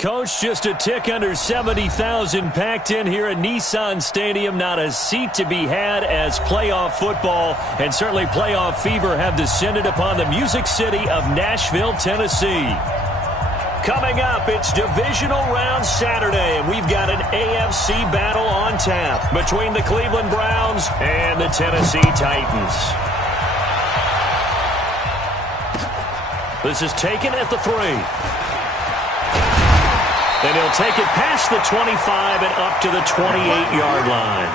Coach, just a tick under 70,000 packed in here at Nissan Stadium. Not a seat to be had as playoff football and certainly playoff fever have descended upon the Music City of Nashville, Tennessee. Coming up, it's divisional round Saturday, and we've got an AFC battle on tap between the Cleveland Browns and the Tennessee Titans. This is taken at the 3. And he'll take it past the 25 and up to the 28-yard line.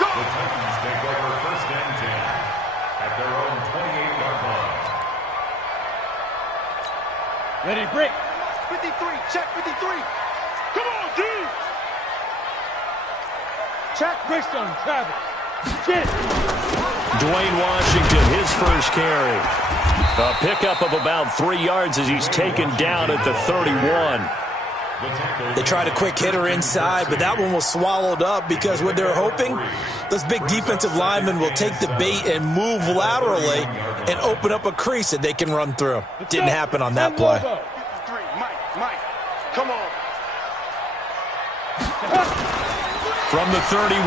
The Titans take over first and 10 at their own 28-yard line. Ready, break. 53, check 53. Come on, dude. Check, Brickstone, Travis. Shit. Dwayne Washington, his first carry. A pickup of about 3 yards as he's taken down at the 31. They tried a quick hitter inside, but that one was swallowed up because what they're hoping, those big defensive linemen will take the bait and move laterally and open up a crease that they can run through. Didn't happen on that play. Mike, come on. From the 31,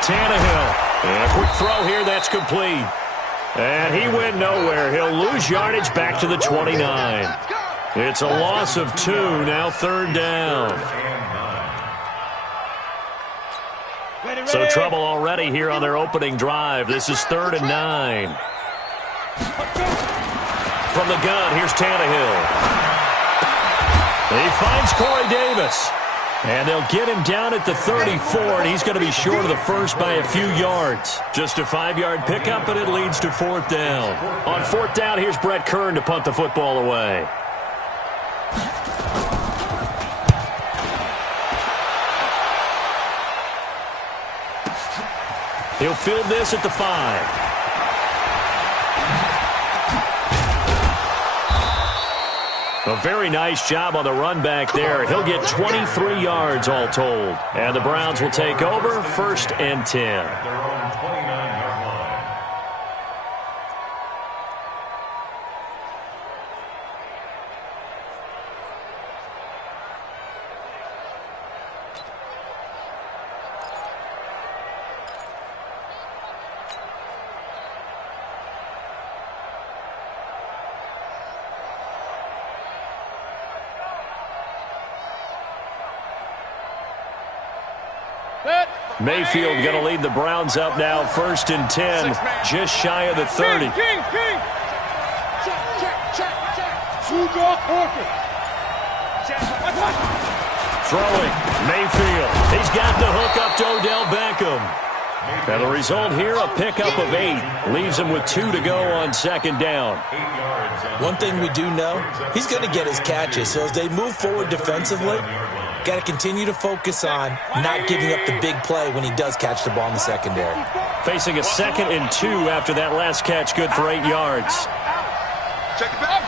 Tannehill. And a quick throw here, that's complete. And he went nowhere. He'll lose yardage back to the 29. It's a loss of 2, now third down. So trouble already here on their opening drive. This is 3rd and 9. From the gun, here's Tannehill. He finds Corey Davis. And they'll get him down at the 34, and he's going to be short of the first by a few yards. Just a 5-yard pickup, and it leads to 4th down. On 4th down, here's Brett Kern to punt the football away. He'll field this at the 5. A very nice job on the run back there. He'll get 23 yards all told. And the Browns will take over 1st and 10. Their own 29-yard line. Mayfield going to lead the Browns up now, 1st and 10, just shy of the 30. King. Check. Throwing, Mayfield. He's got the hook up to Odell Beckham. And the result here, a pickup of 8. Leaves him with 2 to go on 2nd down. One thing we do know, he's going to get his catches. So as they move forward defensively, got to continue to focus on not giving up the big play when he does catch the ball in the secondary. Facing a 2nd and 2 after that last catch, good for 8 yards. Check it back.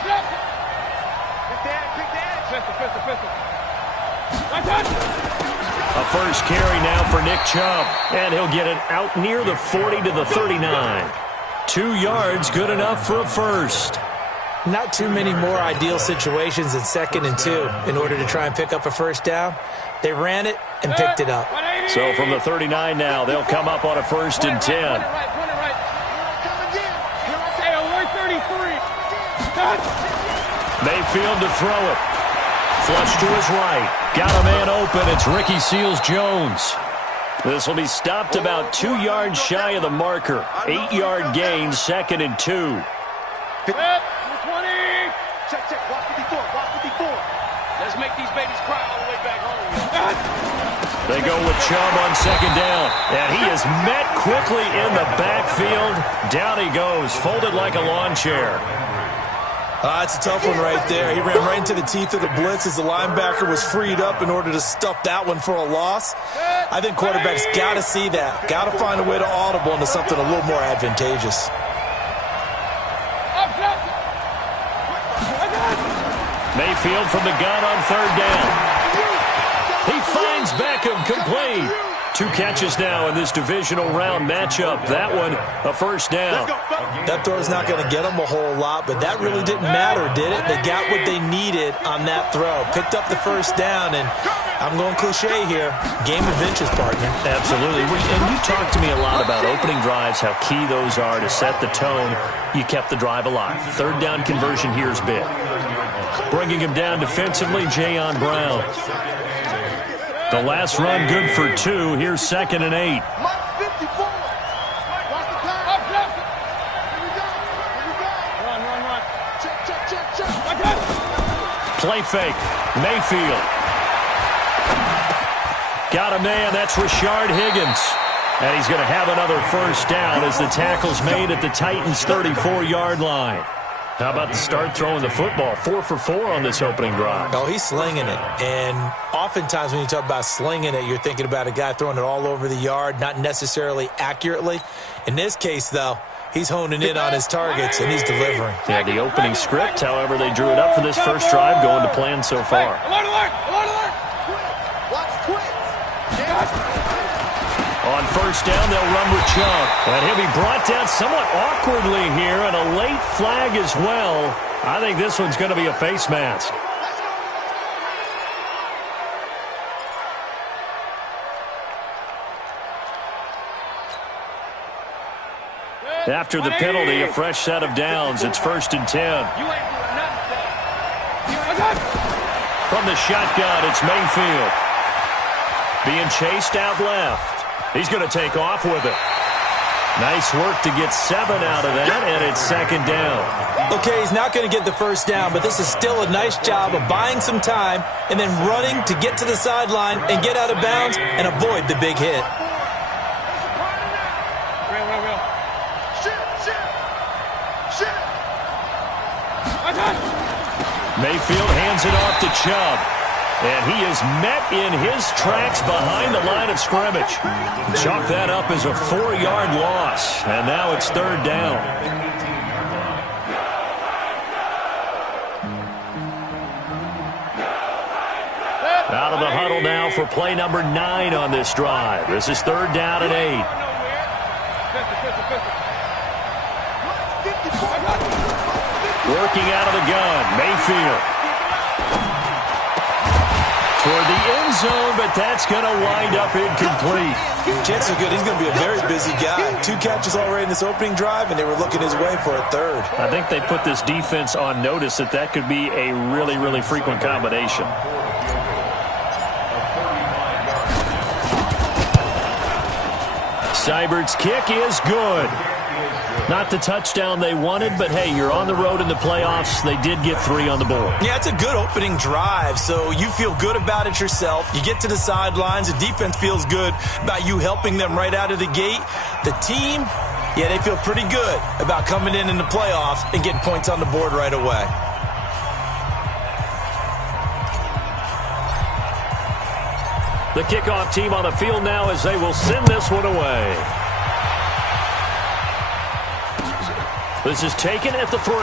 A first carry now for Nick Chubb, and he'll get it out near the 40 to the 39. 2 yards, good enough for a first. Not too many more ideal situations in 2nd and 2 in order to try and pick up a first down. They ran it and picked it up. So from the 39 now, they'll come up on a 1st and 10. Mayfield to throw it. Flush to his right. Got a man open. It's Ricky Seals-Jones. This will be stopped about 2 yards shy of the marker. 8-yard gain, 2nd and 2. 20. Check. Block 54. Let's make these babies cry all the way back home. They go with Chubb on 2nd down. And he is met quickly in the backfield. Down he goes, folded like a lawn chair. It's a tough one right there. He ran right into the teeth of the blitz as the linebacker was freed up in order to stuff that one for a loss. I think quarterbacks got to see that. Got to find a way to audible into something a little more advantageous. Mayfield from the gun on 3rd down. He finds Beckham complete. 2 catches now in this divisional round matchup. That one, a first down. That throw is not going to get them a whole lot, but that really didn't matter, did it? They got what they needed on that throw. Picked up the first down, and I'm going cliche here. Game of inches, partner. Absolutely. And you talked to me a lot about opening drives, how key those are to set the tone. You kept the drive alive. Third down conversion here is big. Bringing him down defensively, Jayon Brown. The last run good for 2. Here's 2nd and 8. Play fake. Mayfield. Got a man. That's Rashard Higgins. And he's going to have another first down as the tackle's made at the Titans' 34-yard line. How about the start throwing the football? 4 for 4 on this opening drive. Oh, he's slinging it. And oftentimes when you talk about slinging it, you're thinking about a guy throwing it all over the yard, not necessarily accurately. In this case, though, he's honing in on his targets, and he's delivering. Yeah, the opening script, however, they drew it up for this first drive, going to plan so far. On first down, they'll run with Chubb. And he'll be brought down somewhat awkwardly here, and a late flag as well. I think this one's going to be a face mask. After the penalty, a fresh set of downs. It's 1st and 10. From the shotgun, it's Mayfield. Being chased out left. He's going to take off with it. Nice work to get 7 out of that, and it's 2nd down. Okay, he's not going to get the first down, but this is still a nice job of buying some time and then running to get to the sideline and get out of bounds and avoid the big hit. Mayfield hands it off to Chubb. And he is met in his tracks behind the line of scrimmage. Chalk that up as a 4-yard loss. And now it's 3rd down. Out of the huddle now for play number 9 on this drive. This is 3rd down and 8. Working out of the gun, Mayfield. Toward the end zone, but that's going to wind up incomplete. Chances are good. He's going to be a very busy guy. 2 catches already in this opening drive, and they were looking his way for a 3rd. I think they put this defense on notice that could be a really, really frequent combination. Seibert's kick is good. Not the touchdown they wanted, but hey, you're on the road in the playoffs. They did get 3 on the board. Yeah, it's a good opening drive, so you feel good about it yourself. You get to the sidelines. The defense feels good about you helping them right out of the gate. The team, yeah, they feel pretty good about coming in the playoffs and getting points on the board right away. The kickoff team on the field now as they will send this one away. This is taken at the 3. And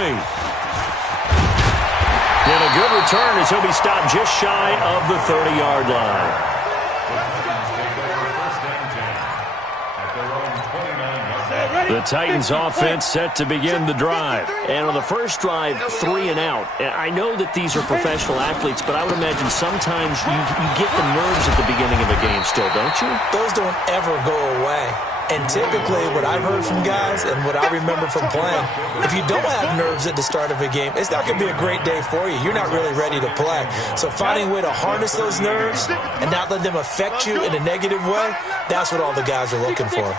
a good return as he'll be stopped just shy of the 30-yard line. The Titans offense set to begin the drive. And on the first drive, 3 and out. I know that these are professional athletes, but I would imagine sometimes you get the nerves at the beginning of a game still, don't you? Those don't ever go away. And typically what I've heard from guys and what I remember from playing, if you don't have nerves at the start of a game, it's not going to be a great day for you. You're not really ready to play. So finding a way to harness those nerves and not let them affect you in a negative way, that's what all the guys are looking for.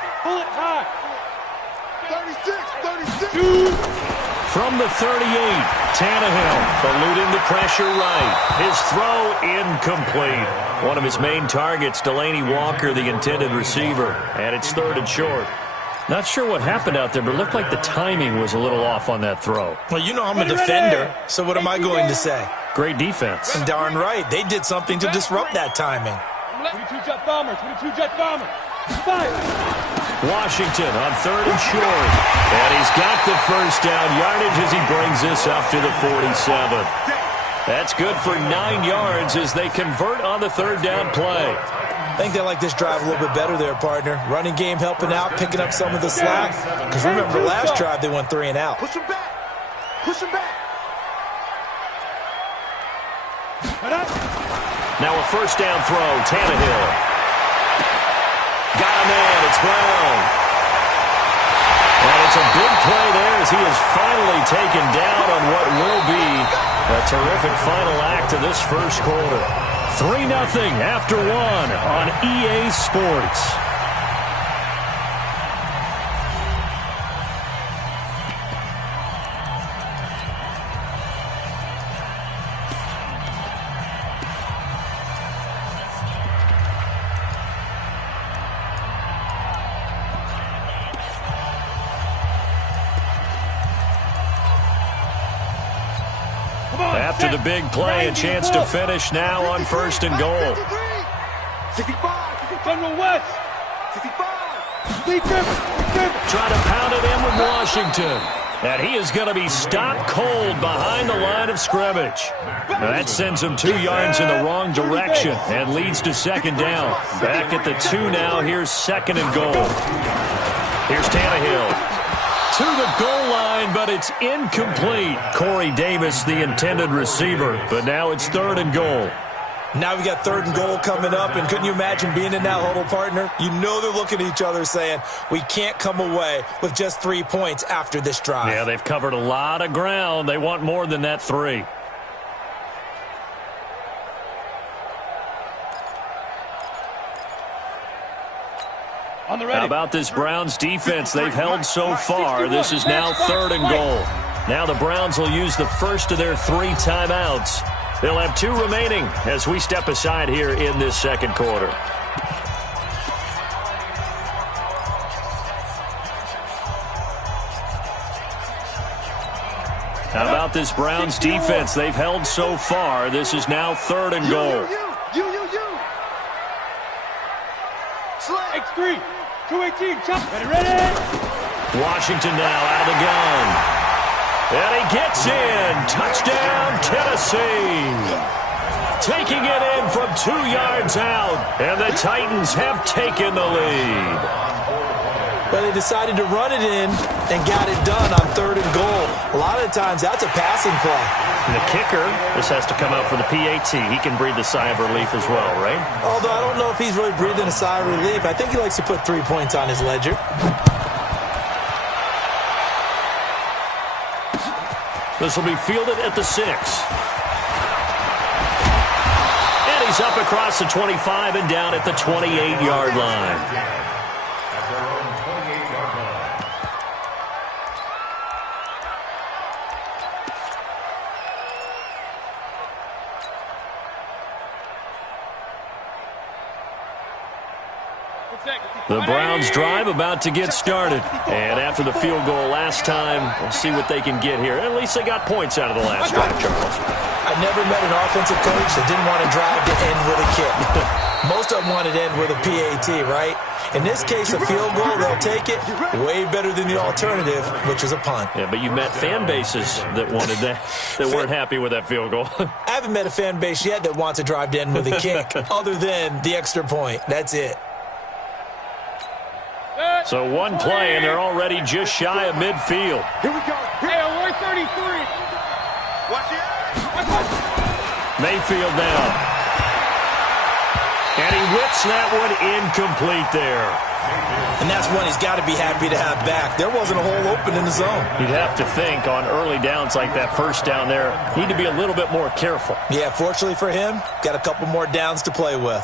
From the 38, Tannehill eluding the pressure right. His throw incomplete. One of his main targets, Delaney Walker, the intended receiver. And it's 3rd and short. Not sure what happened out there, but it looked like the timing was a little off on that throw. Well, you know I'm a defender, so what am I going to say? Great defense. And darn right. They did something to disrupt that timing. 22 jet bombers, 22 jet bombers. Washington on 3rd and short. And he's got the first down yardage as he brings this up to the 47. That's good for 9 yards as they convert on the 3rd down play. I think they like this drive a little bit better there, partner. Running game helping out, picking up some of the slack. Because remember, last drive they went 3 and out. Push him back. Push him back. Now a first down throw, Tannehill. Got a man, it's Brown. And it's a big play there as he is finally taken down on what will be a terrific final act of this first quarter. 3-0 after 1 on EA Sports. After the big play, a chance to finish now on 1st and goal. 65. General West. 65. Trying to pound it in with Washington. And he is going to be stopped cold behind the line of scrimmage. Now that sends him 2 yards in the wrong direction and leads to 2nd down. Back at the 2 now. Here's 2nd and goal. Here's Tannehill. To the goal line, but it's incomplete. Corey Davis, the intended receiver, but now it's 3rd and goal. Now we got 3rd and goal coming up, and couldn't you imagine being in that huddle, partner? You know they're looking at each other saying, we can't come away with just 3 points after this drive. Yeah, they've covered a lot of ground. They want more than that 3. How about this Browns defense? They've held so far. This is now 3rd and goal. Now the Browns will use the first of their 3 timeouts. They'll have 2 remaining as we step aside here in this 2nd quarter. How about this Browns defense? They've held so far. This is now 3rd and goal. X3. 218, ready? Washington now out of the gun. And he gets in. Touchdown, Tennessee. Taking it in from 2 yards out. And the Titans have taken the lead. But they decided to run it in and got it done on 3rd and goal. A lot of times that's a passing play. And the kicker, this has to come out for the PAT. He can breathe a sigh of relief as well, right? Although I don't know if he's really breathing a sigh of relief. I think he likes to put 3 points on his ledger. This will be fielded at the 6. And he's up across the 25 and down at the 28-yard line. The Browns drive about to get started. And after the field goal last time, we'll see what they can get here. At least they got points out of the last drive, Charles. I never met an offensive coach that didn't want to drive to end with a kick. Most of them wanted to end with a PAT, right? In this case, a field goal, they'll take it. Way better than the alternative, which is a punt. Yeah, but you met fan bases that wanted that, that weren't happy with that field goal. I haven't met a fan base yet that wants to drive to end with a kick, other than the extra point. That's it. So 1 play, and they're already just shy of midfield. Here we go. Hey, we're 33. Watch it. Mayfield now. And he whips that one incomplete there. And that's one he's got to be happy to have back. There wasn't a hole open in the zone. You'd have to think on early downs like that first down there, need to be a little bit more careful. Yeah, fortunately for him, got a couple more downs to play with.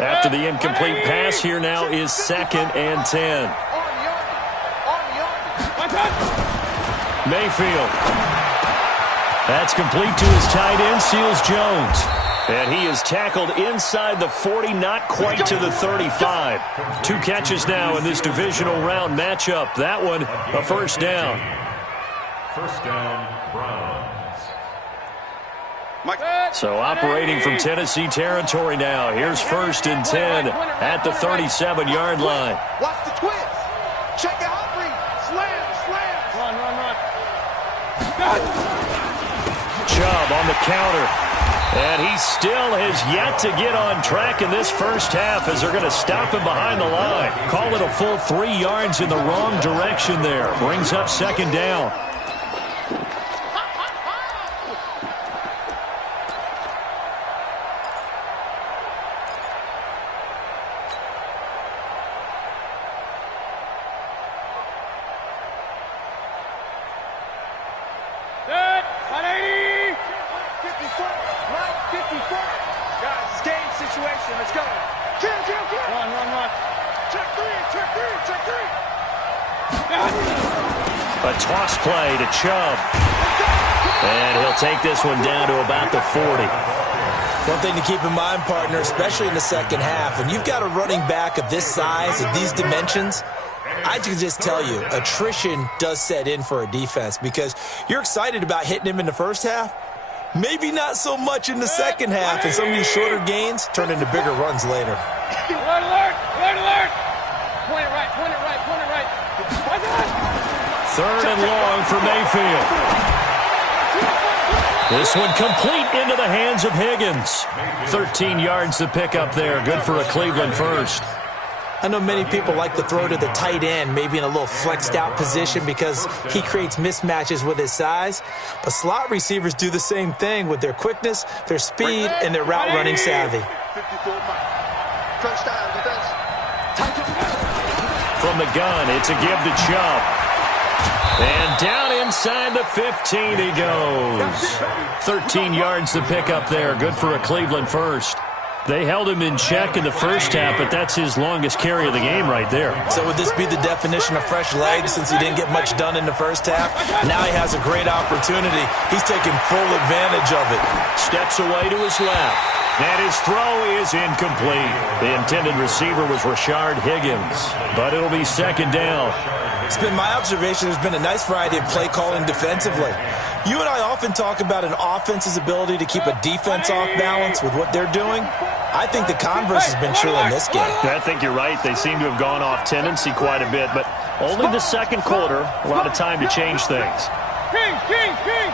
After the incomplete pass, here now is 2nd and 10. Mayfield. That's complete to his tight end, Seals Jones. And he is tackled inside the 40, not quite to the 35. 2 catches now in this divisional round matchup. That one, a first down. First down, Browns. So operating from Tennessee territory now. Here's 1st and 10 at the 37-yard line. Watch the twist. Check out three. Slam, slam. Chubb on the counter. And he still has yet to get on track in this first half as they're going to stop him behind the line. Call it a full 3 yards in the wrong direction there. Brings up second down. A toss play to Chubb. And he'll take this one down to about the 40. One thing to keep in mind, partner, especially in the second half, when you've got a running back of this size, of these dimensions, I can just tell you, attrition does set in for a defense because you're excited about hitting him in the first half. Maybe not so much in the second half, and some of these shorter gains turn into bigger runs later. Alert, alert, alert, alert. Point it right, point it right, point it right. Third and long for Mayfield. This one complete into the hands of Higgins. 13 yards to pick up there. Good for a Cleveland first. I know many people like to throw to the tight end, maybe in a little flexed out position because he creates mismatches with his size. But slot receivers do the same thing with their quickness, their speed, and their route running savvy. From the gun, it's a give to Chubb. And down inside the 15 he goes. 13 yards to pick up there. Good for a Cleveland first. They held him in check in the first half, but that's his longest carry of the game right there. So would this be the definition of fresh legs since he didn't get much done in the first half? Now he has a great opportunity. He's taking full advantage of it. Steps away to his left. And his throw is incomplete. The intended receiver was Rashard Higgins, but it'll be second down. It's been my observation there's been a nice variety of play calling defensively. You and I often talk about an offense's ability to keep a defense off balance with what they're doing. I think the converse has been true in this game. I think you're right. They seem to have gone off tendency quite a bit, but only the second quarter, a lot of time to change things. King, king, king.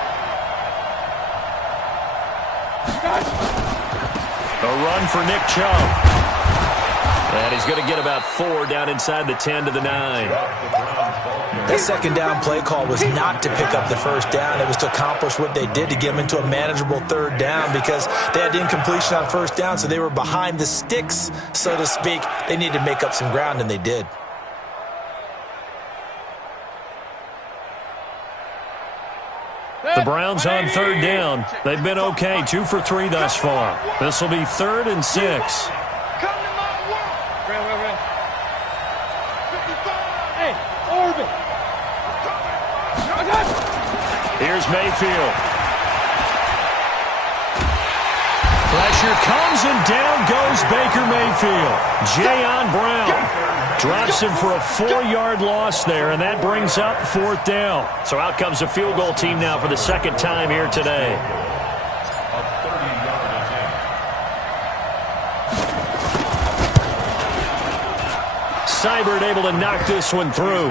A run for Nick Chubb. And he's going to get about 4 down inside the 10 to the 9. That second down play call was not to pick up the first down. It was to accomplish what they did to get them into a manageable third down because they had incompletion on first down, so they were behind the sticks, so to speak. They needed to make up some ground, and they did. The Browns on third down. They've been okay, 2 for 3 thus far. This will be 3rd and 6. Hey, Orbit. Here's Mayfield. Pressure comes and down goes Baker Mayfield. Jayon Brown drops him for a 4-yard loss there, and that brings up 4th down. So out comes the field goal team now for the second time here today. Seibert able to knock this one through.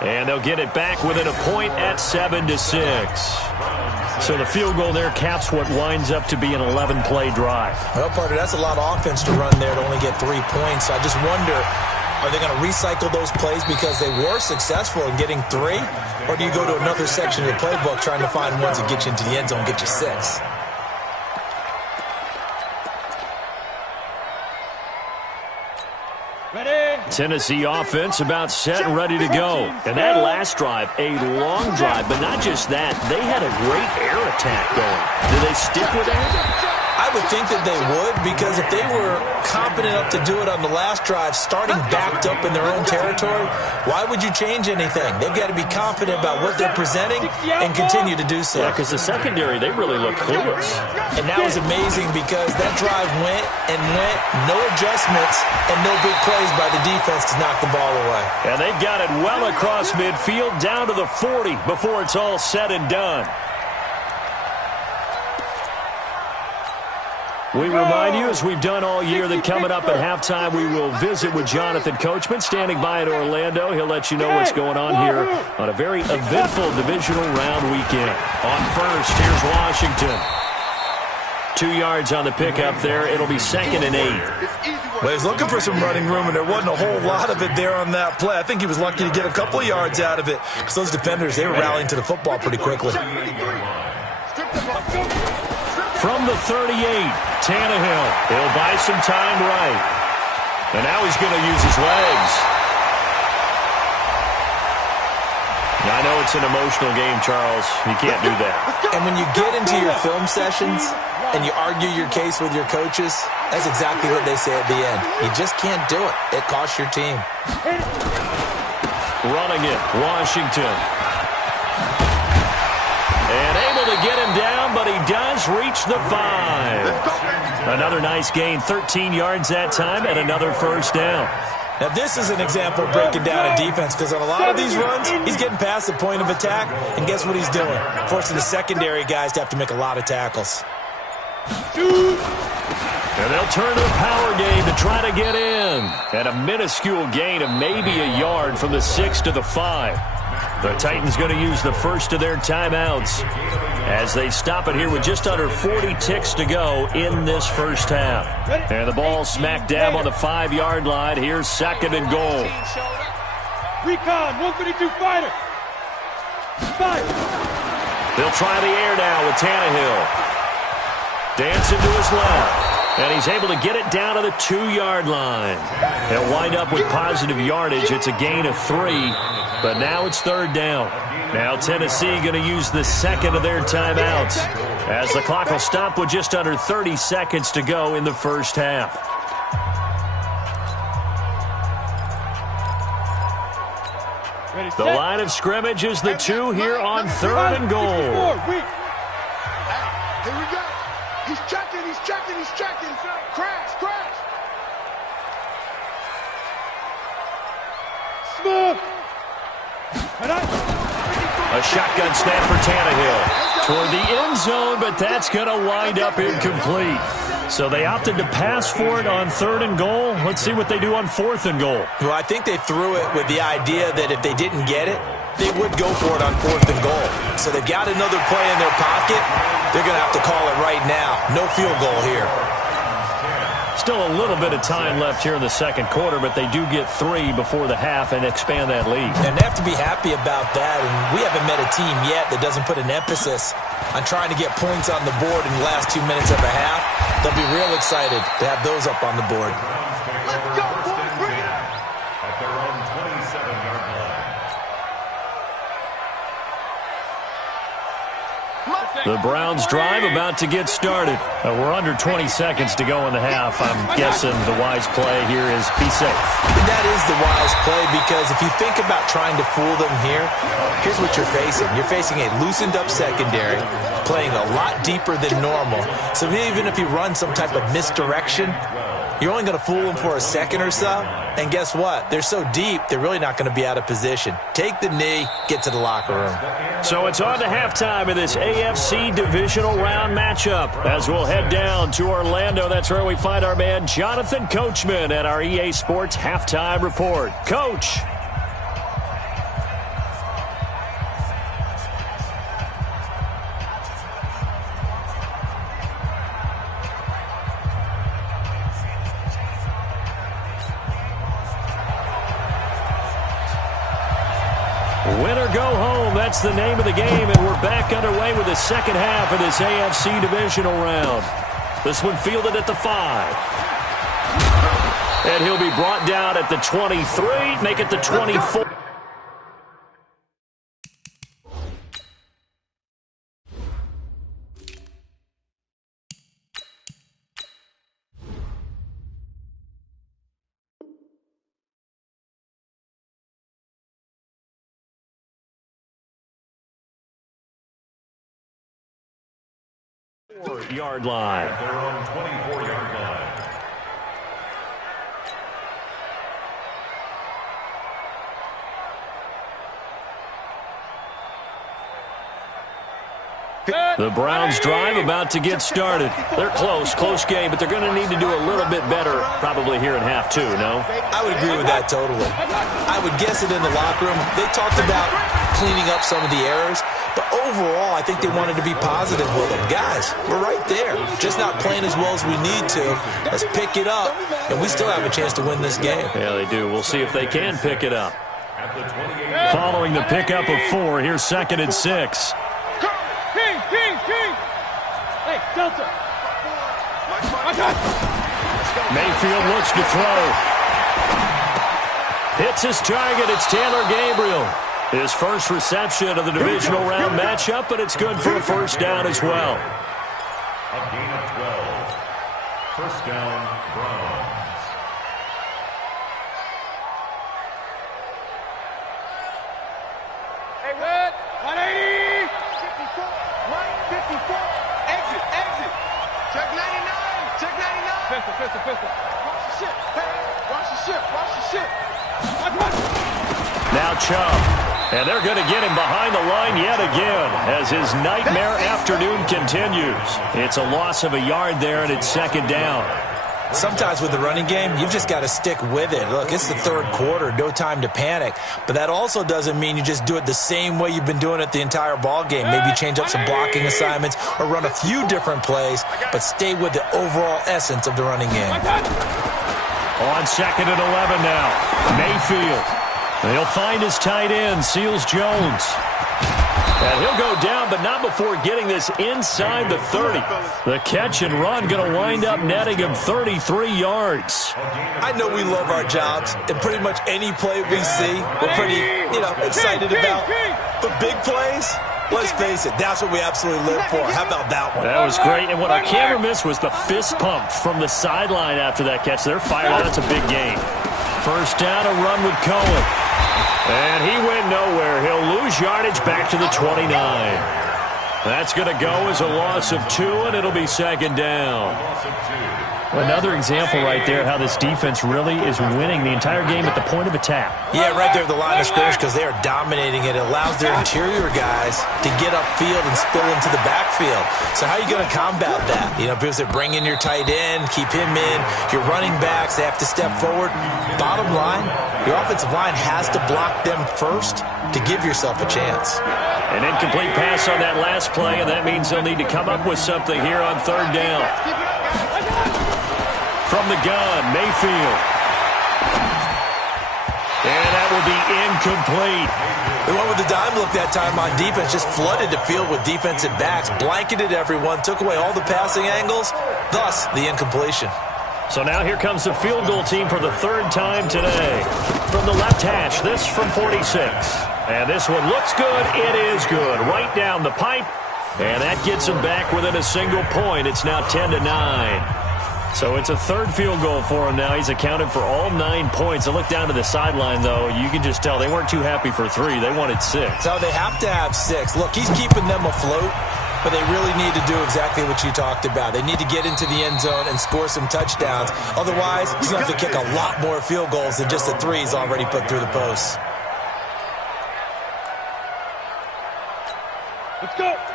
And they'll get it back within a point at 7-6. So the field goal there caps what winds up to be an 11-play drive. Well, partner, that's a lot of offense to run there to only get 3 points. So I just wonder, are they going to recycle those plays because they were successful in getting 3? Or do you go to another section of the playbook trying to find ones that get you into the end zone, get you 6? Tennessee offense about set and ready to go. And that last drive, a long drive, but not just that. They had a great air attack going. Do they stick with that? I would think that they would, because if they were competent enough to do it on the last drive, starting backed up in their own territory, why would you change anything? They've got to be confident about what they're presenting and continue to do so. Yeah, because the secondary, they really look clueless. And that was amazing because that drive went and went, no adjustments, and no big plays by the defense to knock the ball away. And they've got it well across midfield down to the 40 before it's all said and done. We remind you, as we've done all year, that coming up at halftime, we will visit with Jonathan Coachman, standing by in Orlando. He'll let you know what's going on here on a very eventful divisional round weekend. On first, here's Washington. 2 yards on the pickup there. It'll be 2nd and 8. Well, he's looking for some running room, and there wasn't a whole lot of it there on that play. I think he was lucky to get a couple of yards out of it, because those defenders, they were rallying to the football pretty quickly. From the 38, Tannehill. He'll buy some time right. And now he's going to use his legs. Now, I know it's an emotional game, Charles. You can't do that. And when you get into your film sessions and you argue your case with your coaches, that's exactly what they say at the end. You just can't do it. It costs your team. Running it, Washington. And able to get him down, but he does reach the 5. Another nice gain, 13 yards that time, and another first down. Now, this is an example of breaking down a defense, because on a lot of these runs, he's getting past the point of attack, and guess what he's doing? Forcing the secondary guys to have to make a lot of tackles. And they'll turn to the power game to try to get in. And a minuscule gain of maybe a yard from the 6 to the 5. The Titans going to use the first of their timeouts as they stop it here with just under 40 ticks to go in this first half. And the ball smack dab on the 5-yard line. Here's 2nd and goal. Recon, 152 fighter. 5. They'll try the air now with Tannehill. Dancing to his left. And he's able to get it down to the 2-yard line. They'll wind up with positive yardage. It's a gain of 3, but now it's 3rd down. Now Tennessee going to use the 2nd of their timeouts as the clock will stop with just under 30 seconds to go in the first half. The line of scrimmage is the 2 here on 3rd and goal. Here we go. He's checking, he's checking, he's checking. Crash, crash. Smooth. A shotgun snap for Tannehill toward the end zone, but that's going to wind up incomplete. So they opted to pass for it on 3rd and goal. Let's see what they do on 4th and goal. Well, I think they threw it with the idea that if they didn't get it, they would go for it on 4th and goal. So they've got another play in their pocket. They're going to have to call it right now. No field goal here. Still a little bit of time left here in the second quarter, but they do get 3 before the half and expand that lead. And they have to be happy about that. And we haven't met a team yet that doesn't put an emphasis on trying to get points on the board in the last 2 minutes of a half. They'll be real excited to have those up on the board. Let's go, boy. Bring it. At their own 27-yard line. The Browns drive about to get started. We're under 20 seconds to go in the half. I'm guessing the wise play here is be safe. That is the wise play, because if you think about trying to fool them here, here's what you're facing. You're facing a loosened up secondary, playing a lot deeper than normal. So even if you run some type of misdirection, you're only going to fool them for a second or so. And guess what? They're so deep, they're really not going to be out of position. Take the knee, get to the locker room. So it's on to halftime in this AFC divisional round matchup. As we'll head down to Orlando, that's where we find our man Jonathan Coachman at our EA Sports Halftime Report. Coach. Win or go home, that's the name of the game, and we're back underway with the second half of this AFC divisional round. This one fielded at the 5. And he'll be brought down at the 23, make it the 24. Yard line. Their own 24-yard line. The Browns drive about to get started. They're close game, but they're going to need to do a little bit better probably here in half two, no? I would agree with that totally. I would guess it in the locker room. They talked about cleaning up some of the errors, but overall, I think they wanted to be positive with them. Guys, we're right there. Just not playing as well as we need to. Let's pick it up, and we still have a chance to win this game. Yeah, they do. We'll see if they can pick it up. Following the pickup of 4, here's 2nd and 6. Hey, Delta. Mayfield looks to throw. Hits his target. It's Taylor Gabriel. His first reception of the divisional round matchup, but it's good for a first down as well. A gain of 12. First down, Browns. Hey, what? 180. 54. Right, 54. Exit. Check 99. Check 99. Pistol. Watch the ship. Hey, watch the ship. Now Chubb. And they're going to get him behind the line yet again as his nightmare afternoon continues. It's a loss of a yard there, and it's 2nd down. Sometimes with the running game, you've just got to stick with it. Look, it's the 3rd quarter, no time to panic. But that also doesn't mean you just do it the same way you've been doing it the entire ball game. Maybe change up some blocking assignments or run a few different plays, but stay with the overall essence of the running game. On 2nd and 11 now, Mayfield. He'll find his tight end, Seals Jones. And he'll go down, but not before getting this inside the 30. The catch and run going to wind up netting him 33 yards. I know we love our jobs, and pretty much any play we see, we're pretty, excited about. But big plays, let's face it, that's what we absolutely live for. How about that one? That was great, and what our camera missed was the fist pump from the sideline after that catch. They're fired out. That's a big gain. First down, a run with Cohen. And he went nowhere. He'll lose yardage back to the 29. That's going to go as a loss of 2, and it'll be 2nd down. Another example right there how this defense really is winning the entire game at the point of attack. Yeah, right there at the line of scrimmage because they are dominating it. It allows their interior guys to get upfield and spill into the backfield. So how are you going to combat that? People say bring in your tight end, keep him in. Your running backs, they have to step forward. Bottom line, your offensive line has to block them first to give yourself a chance. An incomplete pass on that last play, and that means they'll need to come up with something here on 3rd down. From the gun, Mayfield. And that will be incomplete. They went with the dime look that time on defense, just flooded the field with defensive backs, blanketed everyone, took away all the passing angles, thus the incompletion. So now here comes the field goal team for the 3rd time today. From the left hash, this from 46. And this one looks good. It is good. Right down the pipe. And that gets him back within a single point. It's now 10-9. So it's a 3rd field goal for him now. He's accounted for all 9 points. I look down to the sideline, though. You can just tell they weren't too happy for 3. They wanted 6. So they have to have 6. Look, he's keeping them afloat, but they really need to do exactly what you talked about. They need to get into the end zone and score some touchdowns. Otherwise, he's going to have to kick a lot more field goals than just the 3 he's already put through the posts.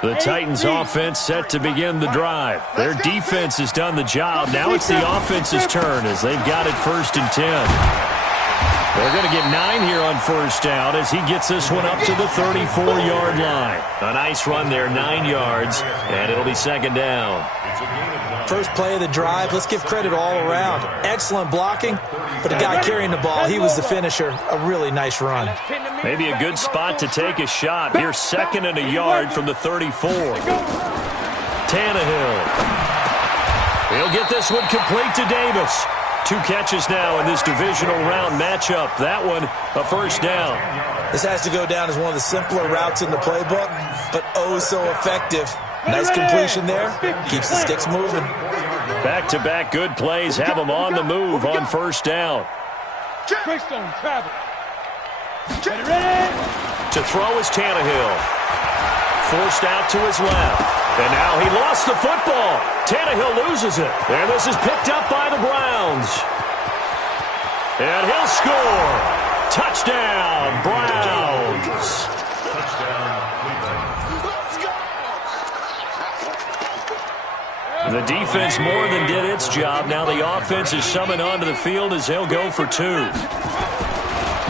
The Titans offense set to begin the drive. Their defense has done the job. Now it's the offense's turn as they've got it 1st and 10. They're going to get 9 here on 1st down as he gets this one up to the 34-yard line. A nice run there, 9 yards, and it'll be 2nd down. First play of the drive, let's give credit all around. Excellent blocking, but the guy carrying the ball, he was the finisher. A really nice run. Maybe a good spot to take a shot. Here's 2nd and a yard from the 34. Tannehill. He'll get this one complete to Davis. 2 catches now in this divisional round matchup. That one, a 1st down. This has to go down as one of the simpler routes in the playbook, but oh so effective. Nice completion there. Keeps the sticks moving. Back-to-back good plays have them on the move on 1st down. Greystone, travel. To throw is Tannehill. Forced out to his left. And now he lost the football. Tannehill loses it. And this is picked up by the Browns. And he'll score. Touchdown, Browns. The defense more than did its job. Now the offense is summoned onto the field as they'll go for 2.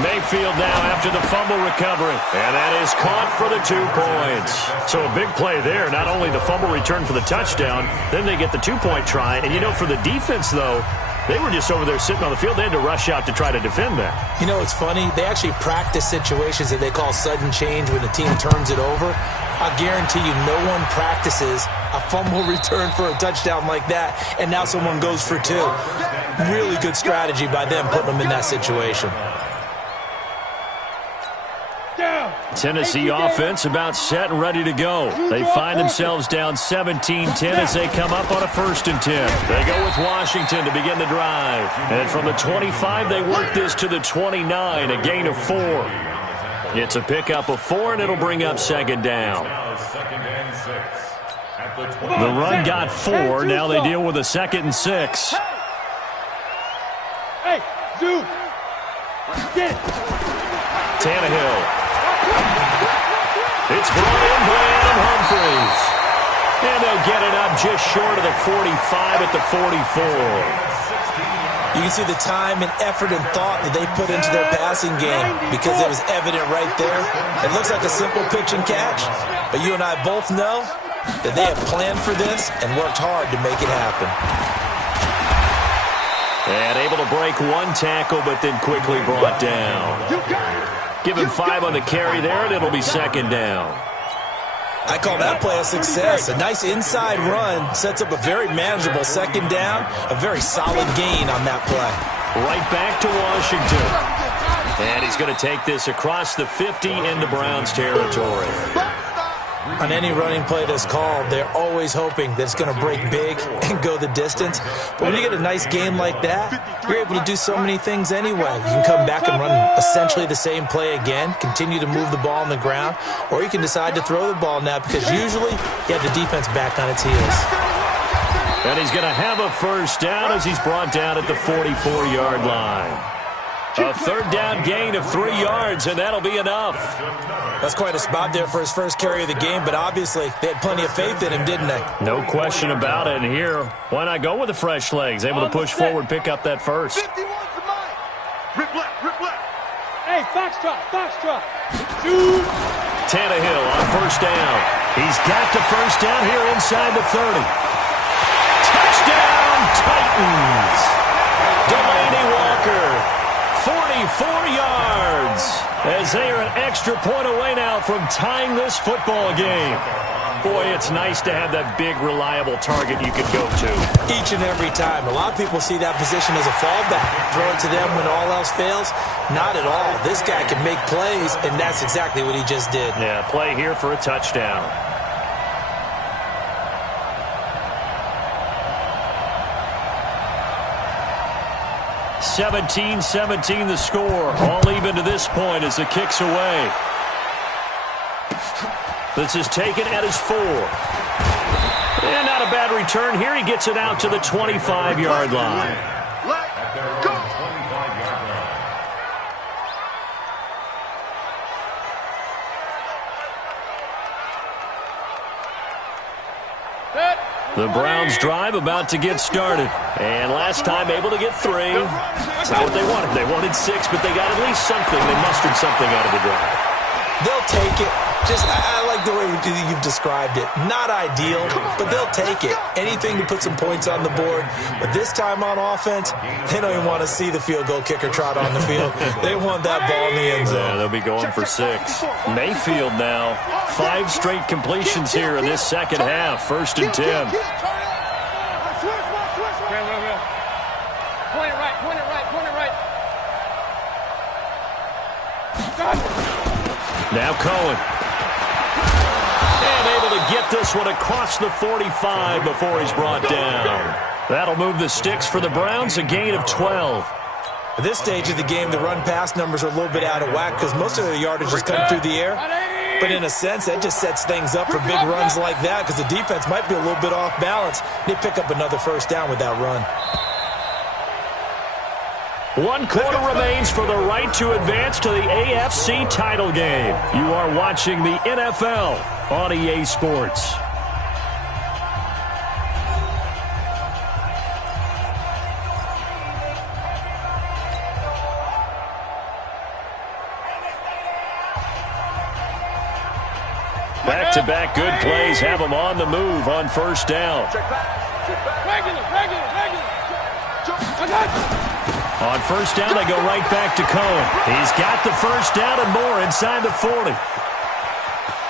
Mayfield now after the fumble recovery. And that is caught for the 2 points. So a big play there. Not only the fumble return for the touchdown, then they get the 2-point try. And, you know, for the defense, though, they were just over there sitting on the field. They had to rush out to try to defend that. You know, it's funny. They actually practice situations that they call sudden change when the team turns it over. I guarantee you no one practices a fumble return for a touchdown like that, and now someone goes for 2. Really good strategy by them putting them in that situation. Tennessee offense about set and ready to go. They find themselves down 17-10 as they come up on a 1st and 10. They go with Washington to begin the drive. And from the 25, they work this to the 29, a gain of 4. It's a pickup of 4, and it'll bring up 2nd down. The run got 4. Now they deal with a 2nd and 6. Hey, Zoo. Get it. Tannehill. It's brought in by Adam Humphries. And they'll get it up just short of the 45 at the 44. You can see the time and effort and thought that they put into their passing game because it was evident right there. It looks like a simple pitch and catch, but you and I both know that they have planned for this and worked hard to make it happen. And able to break 1 tackle, but then quickly brought down. Give him 5 on the carry there, and it'll be 2nd down. I call that play a success. A nice inside run sets up a very manageable 2nd down. A very solid gain on that play. Right back to Washington. And he's going to take this across the 50 into Browns territory. On any running play that's called, they're always hoping that it's going to break big and go the distance. But when you get a nice game like that, you're able to do so many things anyway. You can come back and run essentially the same play again, continue to move the ball on the ground, or you can decide to throw the ball now because usually you have the defense back on its heels. And he's going to have a 1st down as he's brought down at the 44-yard line. A 3rd down gain of 3 yards, and that'll be enough. That's quite a spot there for his first carry of the game, but obviously they had plenty of faith in him, didn't they? No question about it. And here, why not go with the fresh legs? Able to push forward, pick up that 1st. 51's the mine. Rip left, rip left. Hey, foxtrot, foxtrot. Tannehill on 1st down. He's got the 1st down here inside the 30. Touchdown, Titans. Delaney Walker. 44 yards as they are an extra point away now from tying this football game. Boy, it's nice to have that big, reliable target you can go to. Each and every time. A lot of people see that position as a fallback. Throw it to them when all else fails. Not at all. This guy can make plays, and that's exactly what he just did. Yeah, play here for a touchdown. (17-17) the score. All even to this point as the kick's away. This is taken at his 4. And not a bad return here. He gets it out to the 25-yard line. Let go. The Browns drive about to get started. And last time able to get 3. That's not what they wanted. They wanted 6, but they got at least something. They mustered something out of the drive. They'll take it. I like the way you've described it. Not ideal, but they'll take it. Anything to put some points on the board. But this time on offense, they don't even want to see the field goal kicker trot on the field. They want that ball in the end zone. Yeah, they'll be going for 6. Mayfield now. 5 straight completions here in this second half. 1st and 10. Point it right, point it right, point it right. Now Cohen. And able to get this one across the 45 before he's brought down. That'll move the sticks for the Browns, a gain of 12. At this stage of the game, the run-pass numbers are a little bit out of whack because most of the yardage is coming through the air. But in a sense, that just sets things up for big runs like that because the defense might be a little bit off balance. They pick up another 1st down with that run. 1 quarter remains for the right to advance to the AFC title game. You are watching the NFL on EA Sports. Back-to-back good plays have them on the move on first down. Regular. On first down, they go right back to Cohen. He's got the first down and more inside the 40.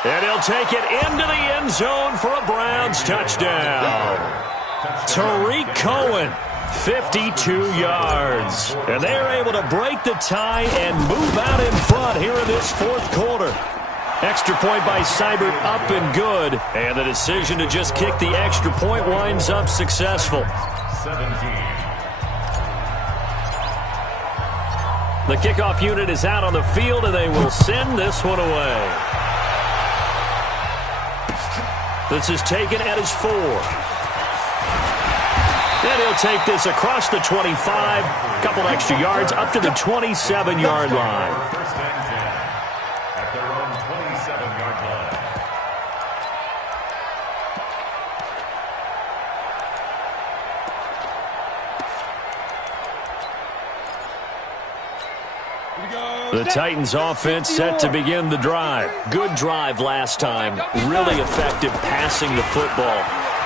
And he'll take it into the end zone for a Browns touchdown. Tariq Cohen, 52 yards. And they're able to break the tie and move out in front here in this fourth quarter. Extra point by Seibert up and good. And the decision to just kick the extra point winds up successful. 17. The kickoff unit is out on the field, and they will send this one away. This is taken at his 4. And he'll take this across the 25, a couple extra yards up to the 27-yard line. First and 10 at their own 27-yard line. The Titans offense set to begin the drive. Good drive last time. Really effective passing the football.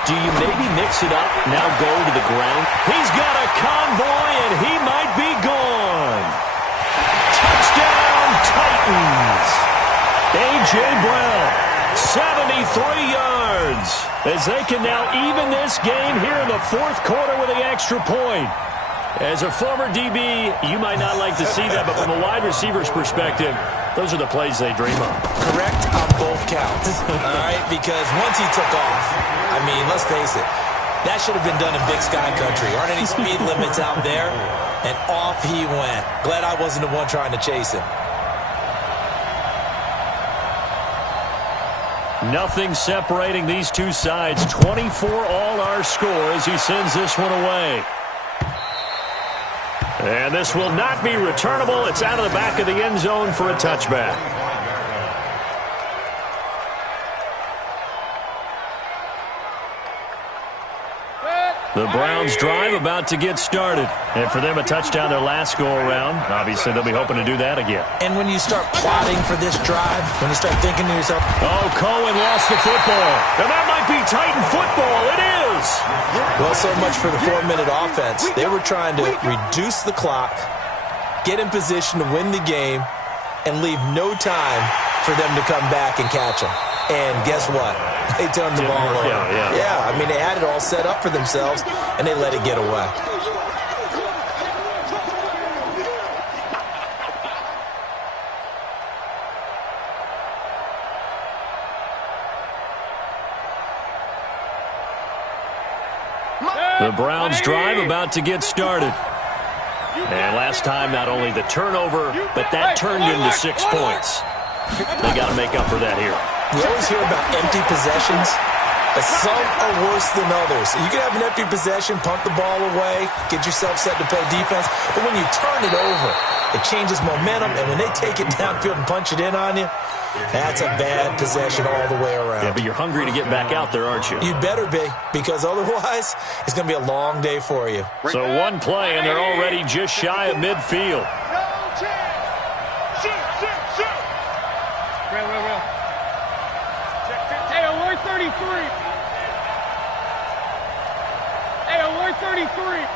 Do you maybe mix it up, now go to the ground? He's got a convoy, and he might be gone. Touchdown, Titans. A.J. Brown, 73 yards. As they can now even this game here in the fourth quarter with the extra point. As a former DB, you might not like to see that, but from a wide receiver's perspective, those are the plays they dream of. Correct on both counts, all right? Because once he took off, I mean, let's face it, that should have been done in Big Sky Country. Aren't any speed limits out there? And off he went. Glad I wasn't the one trying to chase him. Nothing separating these two sides. 24 all our score as he sends this one away. And this will not be returnable. It's out of the back of the end zone for a touchback. The Browns drive about to get started. And for them, a touchdown their last go-around. Obviously, they'll be hoping to do that again. And when you start plotting for this drive, when you start thinking to yourself, oh, Cohen lost the football. And that might be Titan football. It is. Well, so much for the 4-minute offense. They were trying to reduce the clock, get in position to win the game, and leave no time for them to come back and catch them. And guess what? They turned the ball over. Yeah, I mean, they had it all set up for themselves, and they let it get away. The Browns drive about to get started. And last time, not only the turnover, but that turned into 6 points. They got to make up for that here. We always hear about empty possessions, but some are worse than others. You can have an empty possession, punt the ball away, get yourself set to play defense, but when you turn it over, it changes momentum, and when they take it downfield and punch it in on you, that's a bad possession all the way around. Yeah, but you're hungry to get back out there, aren't you? You'd better be, because otherwise, it's going to be a long day for you. So one play, and they're already just shy of midfield. Hey, alert 33. Hey, alert 33.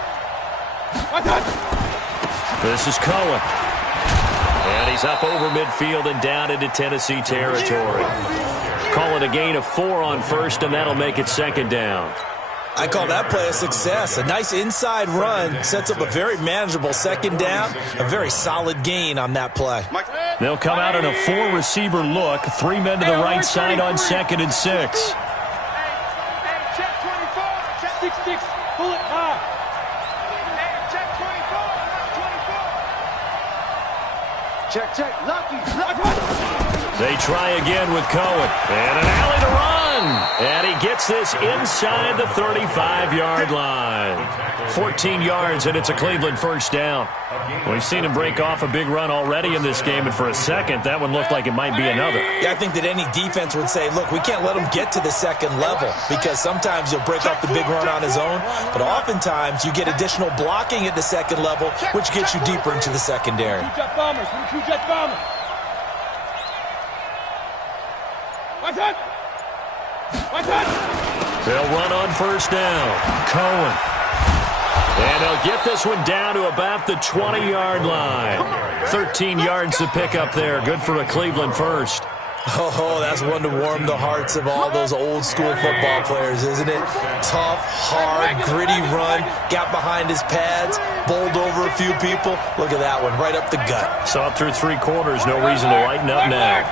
This is Cohen. And he's up over midfield and down into Tennessee territory. Call it a gain of 4 on first, and that'll make it second down. I call that play a success. A nice inside run sets up a very manageable second down, a very solid gain on that play. They'll come out in a 4-receiver look, 3 men to the right side on 2nd and 6. Hey, check 24. Check 6-6. Pull it high. Hey, check 24. 24. Check. Lucky. They try again with Cohen. And an alley to run. And he gets this inside the 35-yard line. 14 yards, and it's a Cleveland first down. We've seen him break off a big run already in this game, and for a second, that one looked like it might be another. Yeah, I think that any defense would say, look, we can't let him get to the second level, because sometimes he'll break off the big run on his own, but oftentimes you get additional blocking at the second level, which gets you deeper into the secondary. Two-jet bombers. Two-jet bombers. They'll run on first down. Cohen. And they'll get this one down to about the 20-yard line. 13 yards to pick up there. Good for a Cleveland first. Oh, that's one to warm the hearts of all those old-school football players, isn't it? Tough, hard, gritty run. Got behind his pads, bowled over a few people. Look at that one, right up the gut. Saw it through 3 quarters. No reason to lighten up now.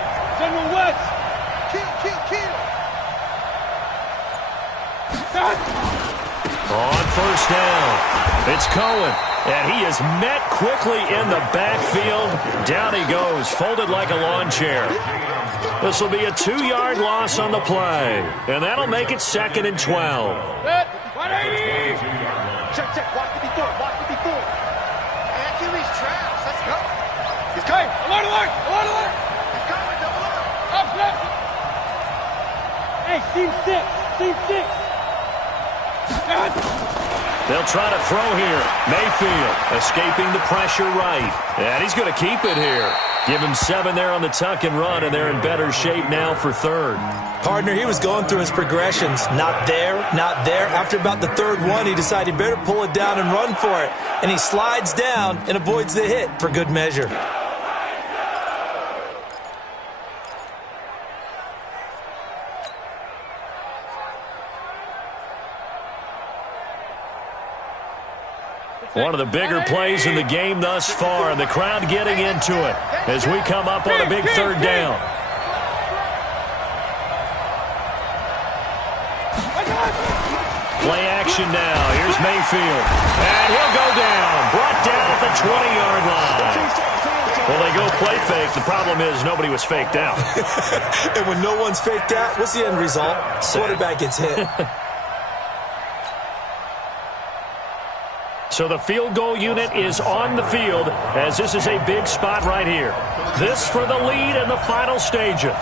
On first down, it's Cohen, and he is met quickly in the backfield. Down he goes, folded like a lawn chair. This will be a 2-yard loss on the play, and that'll make it 2nd and 12. 180! Check, walk to before. And Achilles traps, let's go. He's coming, alert! He's coming, double up. Up, left! Hey, team 6. They'll try to throw here. Mayfield escaping the pressure right. And he's going to keep it here. Give him 7 there on the tuck and run, and they're in better shape now for 3rd. Partner, he was going through his progressions. Not there. After about the 3rd one, he decided he better pull it down and run for it. And he slides down and avoids the hit for good measure. One of the bigger plays in the game thus far, and the crowd getting into it as we come up on a big 3rd down. Play action now. Here's Mayfield. And he'll go down. Brought down at the 20-yard line. Well, they go play fake. The problem is nobody was faked out. And when no one's faked out, what's the end result? Quarterback gets hit. So the field goal unit is on the field as this is a big spot right here. This for the lead in the final stages.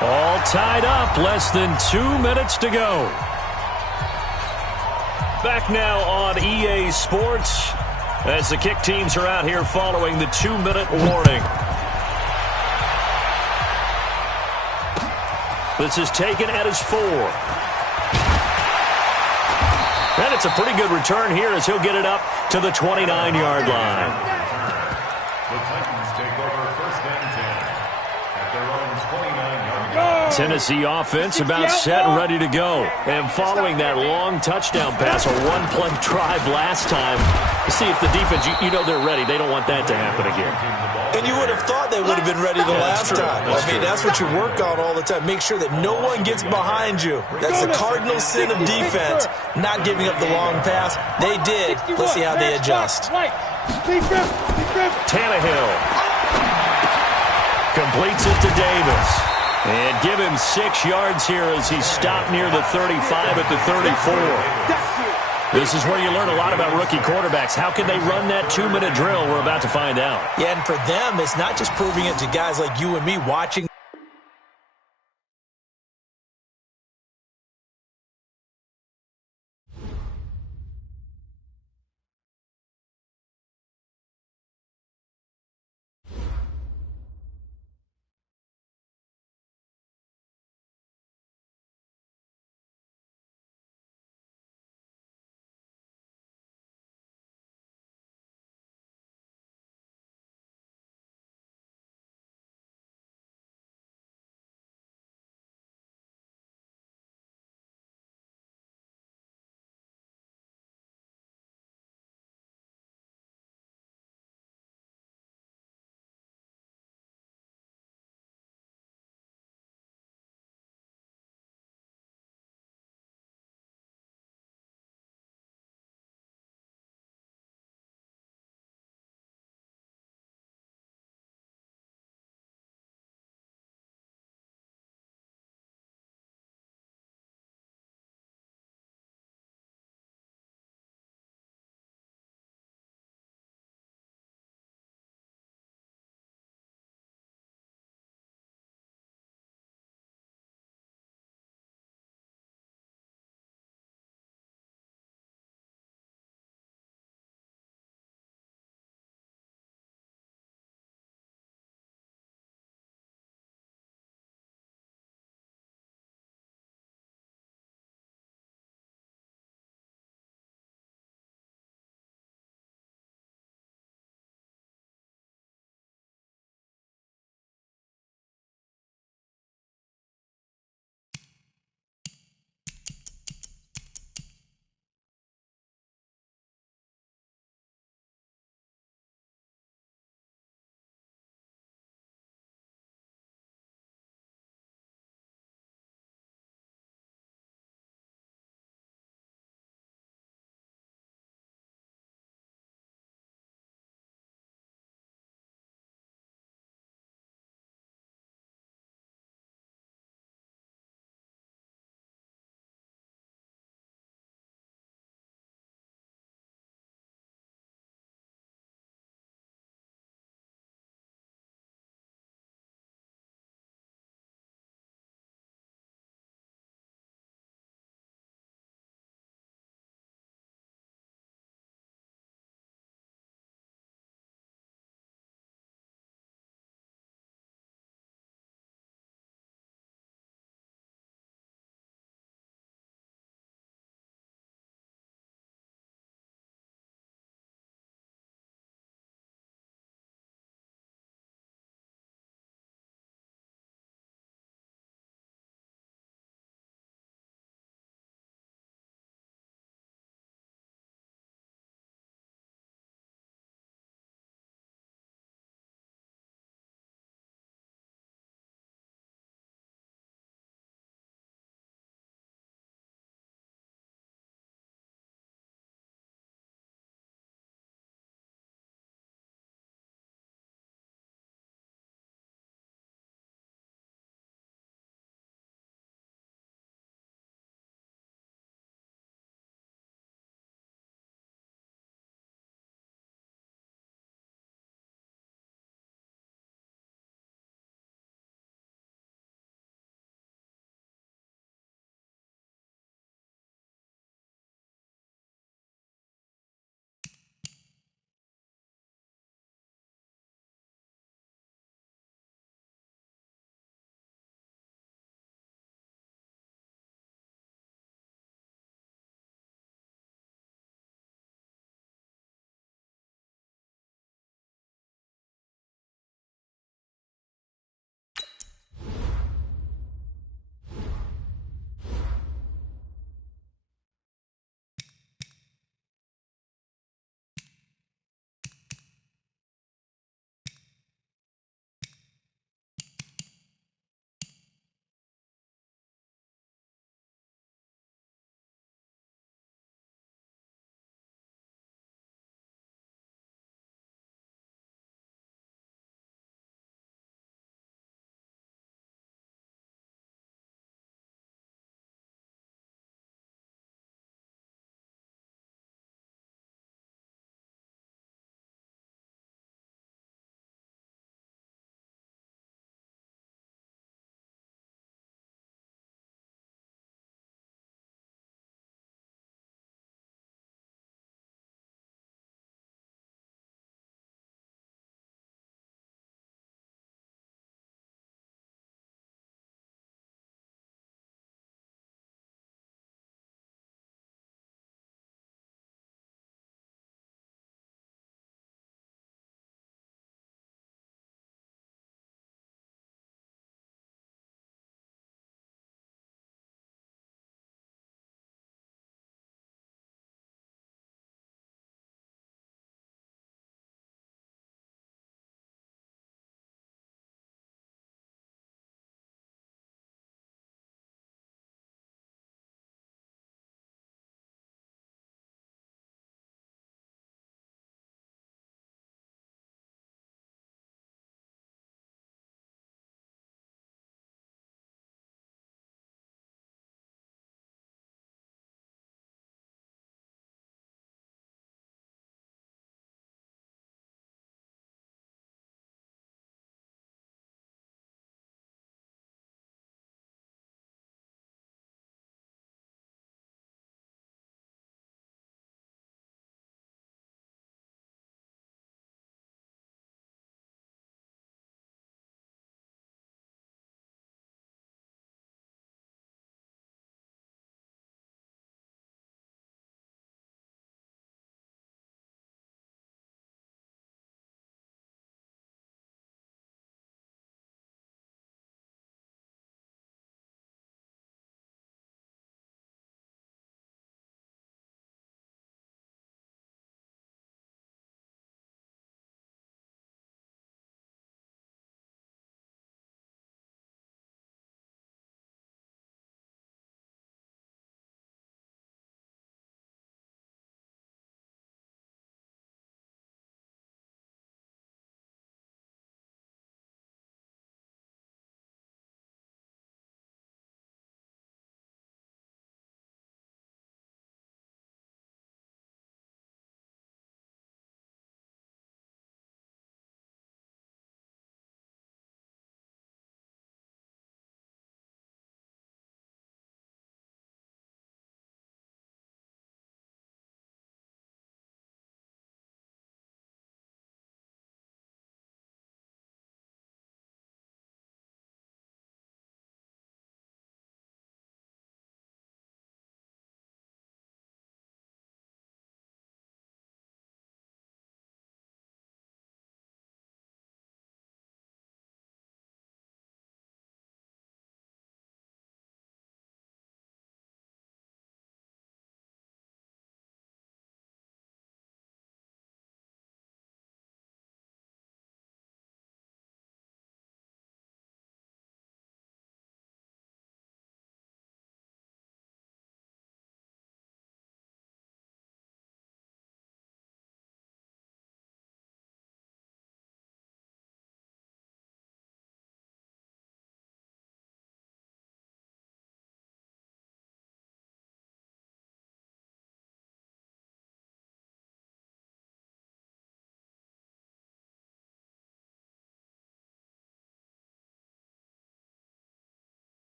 All tied up, less than 2 minutes to go. Back now on EA Sports, as the kick teams are out here following the 2-minute warning. This is taken at his 4. And it's a pretty good return here as he'll get it up to the 29-yard line. The Titans take over 1st and 10 at their own 29-yard line. Tennessee offense about set and ready to go. And following that long touchdown pass, a 1-play drive last time, see if the defense, you know they're ready. They don't want that to happen again. And you would have thought they would have been ready the last time. That's what you work on all the time. Make sure that no one gets behind you. That's the cardinal sin of defense, not giving up the long pass. They did. Let's see how they adjust. Tannehill completes it to Davis. And give him 6 yards here as he's stopped near the 35 at the 34. This is where you learn a lot about rookie quarterbacks. How can they run that 2-minute drill? We're about to find out. Yeah, and for them, it's not just proving it to guys like you and me watching.